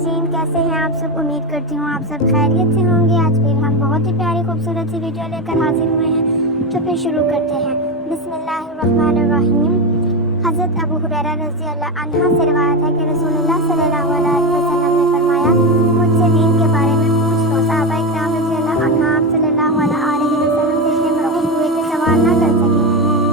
नाज़रीन, कैसे हैं आप सब। उम्मीद करती हूँ आप सब खैरियत से होंगे। आज फिर हम बहुत ही प्यारी खूबसूरत सी वीडियो लेकर हाजिर हुए हैं, तो फिर शुरू करते हैं। बिस्मिल्लाहिर्रहमानिर्रहीम। हज़रत अबू हुरैरा रज़ी अल्लाह अन्हा से रिवायत है कि रसूलुल्लाह सल्लल्लाहु अलैहि वसल्लम ने फरमाया, मुझसे दीन के बारे में पूछ लो। सहाबा इकराम रज़ी अल्लाह अन्हा आप सल्लल्लाहु अलैहि वसल्लम से इतने मरऊफ़ हुए कि सवाल ना कर सके।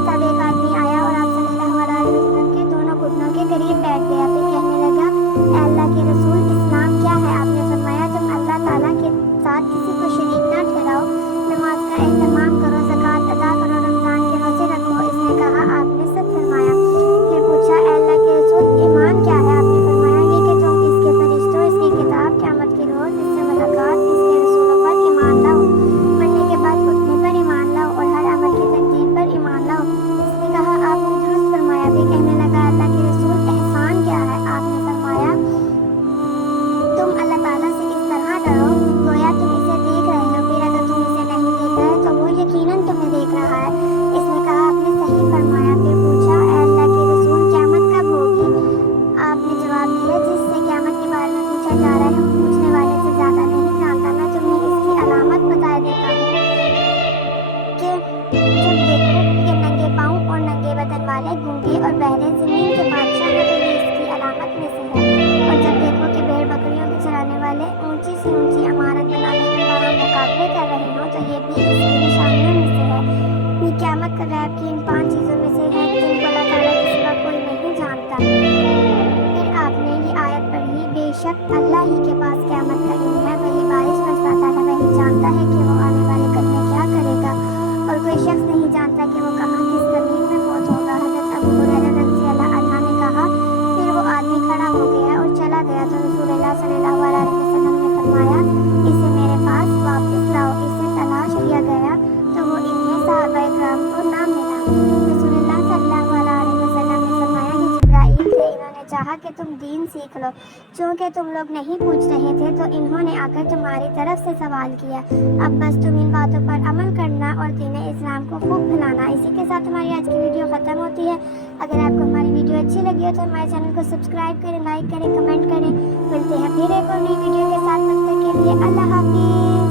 तब एक आदमी आया और आप सल्लल्लाहु अलैहि वसल्लम के दोनों घुटनों के करीब बैठ गया। फिर कहने लगा, ऐ अल्लाह के रसूल, इस्लाम क्या है? आपने फरमाया, तुम अल्लाह ताला के साथ किसी को शरीक ना ठहराओ, नमाज का एहतमाम करो, ज़कात अदा करो, रमज़ान के रोज़े रखो। इसने कहा, आपने सब फरमाया। फिर पूछा, ऐ अल्लाह के रसूल, ईमान क्या है? आपने फरमाया, ये कि तुम इसके फरिश्तों, इसकी किताब, क़यामत के रोज़, इससे मुलाकात, इसके रसूलों पर ईमान लाओ, मरने के बाद उठने पर ईमान लाओ और हर अमल की तकदीर पर ईमान लाओ। इसने कहा, आपने दुरुस्त फरमाया। फिर कहने लगा, अल्लाह के रसूल, एहसान क्या है? आपने फरमाया, तुम अल्लाह ताला से इस तरह डरो गोया तुम इसे देख रहे हो। फिर अगर तुम इसे नहीं देख रहे तो वो यकीनन तुम्हें देख रहा है। इसने कहा, आपने सही फरमाया। फिर पूछा, ऐ अल्लाह के रसूल, क़यामत कब होगी? आपने जवाब दिया, जिससे क़यामत के बारे में पूछा जा रहा है वो पूछने वाले से ज़्यादा नहीं जानता। मैं तुम्हें इसकी अलामत बता देता हूँ कि जब देखो कि नंगे पाँव और नंगे बदन वाले, गूंगे और बहरे ज़मीन के बादशाह हैं, तो ये इसकी अलामत में से है। और जब देखो कि भेड़ बकरियों को चराने वाले ऊंची से ऊंची इमारत बनाने में वहाँ मुकाबले कर रहे हों, तो ये भी इसकी निशानियों में से है। ये क़यामत का गैब की इन 5 चीज़ों में से है जिनको अल्लाह ताला के सिवा कोई नहीं जानता। फिर आपने ये आयत पढ़ी, बेशक अल्लाह ही के पास क़यामत का इल्म है, वही बारिश बरसाता है, वही जानता है कि वो आने वाले कल में क्या करेगा, और कोई शख्स नहीं जानता कि वो कहाँ किस ज़मीन में मौत होगा। हज़रत अबू हुरैरा रज़ी अल्लाह अन्हा ने कहा, फिर वो आदमी खड़ा हो गया और चला गया, तो रसूलुल्लाह सल्लल्लाहु अलैहि वसल्लम ने फरमाया, इसे मेरे पास वापस लाओ। इसे तलाश किया गया तो वो इन्हें सहाबा इकराम को ना मिला। रसूलुल्लाह सल्लल्लाहु अलैहि वसल्लम ने फरमाया कि जिब्राईल थे, इन्होंने चाहा कि तुम दीन सीख लो। चूँकि तुम लोग नहीं पूछ रहे थे तो इन्होंने आकर तुम्हारी तरफ से सवाल किया। अब बस तुम इन बातों पर अमल करना और दीन इस्लाम को खूब फैलाना। इसी के साथ हमारी आज की वीडियो ख़त्म होती है। अगर आपको हमारी वीडियो अच्छी लगी हो तो हमारे चैनल को सब्सक्राइब करें, लाइक करें, कमेंट करें। मिलते हैं फिर एक और नई वीडियो के साथ। तब तक के लिए अल्लाह हाफिज़।